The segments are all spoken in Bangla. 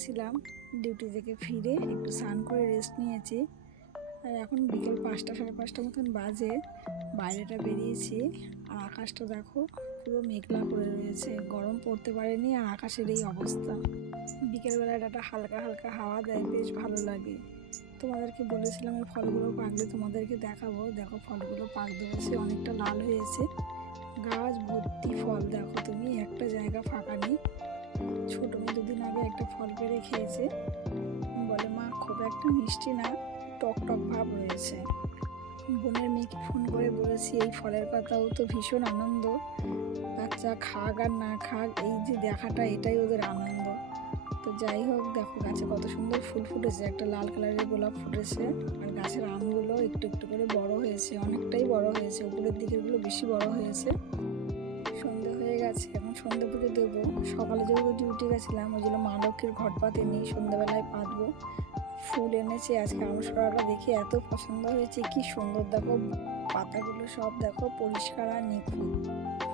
গেছিলাম, ডিউটি থেকে ফিরে একটু স্নান করে রেস্ট নিয়েছি। আর এখন বিকেল 5টা 5:30 মতন বাজে। বাইরেটা বেরিয়েছি আর আকাশটা দেখো পুরো মেঘলা করে রয়েছে, গরম পড়তে পারেনি আর আকাশের এই অবস্থা। বিকেলবেলাটা একটা হালকা হালকা হাওয়া দেয়, বেশ ভালো লাগে। তোমাদেরকে বলেছিলাম এই ফলগুলো পাকলে তোমাদেরকে দেখাবো। দেখো ফলগুলো পাক ধরেছে, অনেকটা লাল হয়েছে, গাছ ভর্তি ফল। দেখো তুমি, একটা জায়গা ফাঁকা নেই। ছোট মেয়ে 2 দিন আগে একটা ফল পেড়ে খেয়েছে, বলে মা খুব একটা মিষ্টি না, টক টক ভাব রয়েছে। বোনের মেয়েকে ফোন করে বলেছি এই ফলের কথাও, তো ভীষণ আনন্দ। বাচ্চা খাক আর না খাক, এই যে দেখাটা এটাই ওদের আনন্দ। তো যাই হোক, দেখো গাছে কত সুন্দর ফুল ফুটেছে, একটা লাল কালারের গোলাপ ফুটেছে। আর গাছের আমগুলো একটু একটু করে বড় হয়েছে, অনেকটাই বড় হয়েছে, উপরের দিকেরগুলো বেশি বড় হয়েছে। সন্ধে হয়ে গেছে, এখন সন্ধে পুজো দেবো। সকালে যেহেতু ডিউটি গেছিলাম, ওই জন্য মা লক্ষ্মীর ঘট পাতেনি, সন্ধ্যাবেলায় পাতবো। ফুল এনেছে আজকে, আমসরাটা দেখে এত পছন্দ হয়েছে, কি সুন্দর। দেখো পাতাগুলো সব দেখো পরিষ্কার আর নিখুঁত।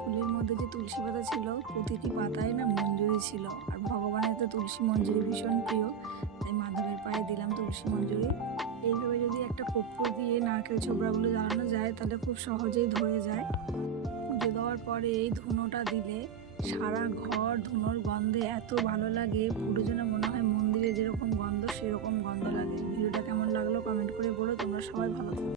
ফুলের মধ্যে যে তুলসী পাতা ছিল, প্রতিটি পাতায় না মঞ্জুরি ছিল। আর ভগবানের তো তুলসী মঞ্জুরি ভীষণ প্রিয়, তাই মাধবের পায়ে দিলাম তুলসী মঞ্জুরি। এইভাবে যদি একটা কর্পূর দিয়ে নারকেল ছোবড়াগুলো জ্বালানো যায়, তাহলে খুব সহজেই ধরে যায়। পুজো দেওয়ার পরে এই ধুনোটা দিলে সারা ঘর ধুনোর গন্ধে এত ভালো লাগে, পুরো যেন মনে হয় মন্দিরে যেরকম গন্ধ সেরকম গন্ধ লাগে। ভিডিওটা কেমন লাগলো কমেন্ট করে বলো। তোমরা সবাই ভালো থাকো।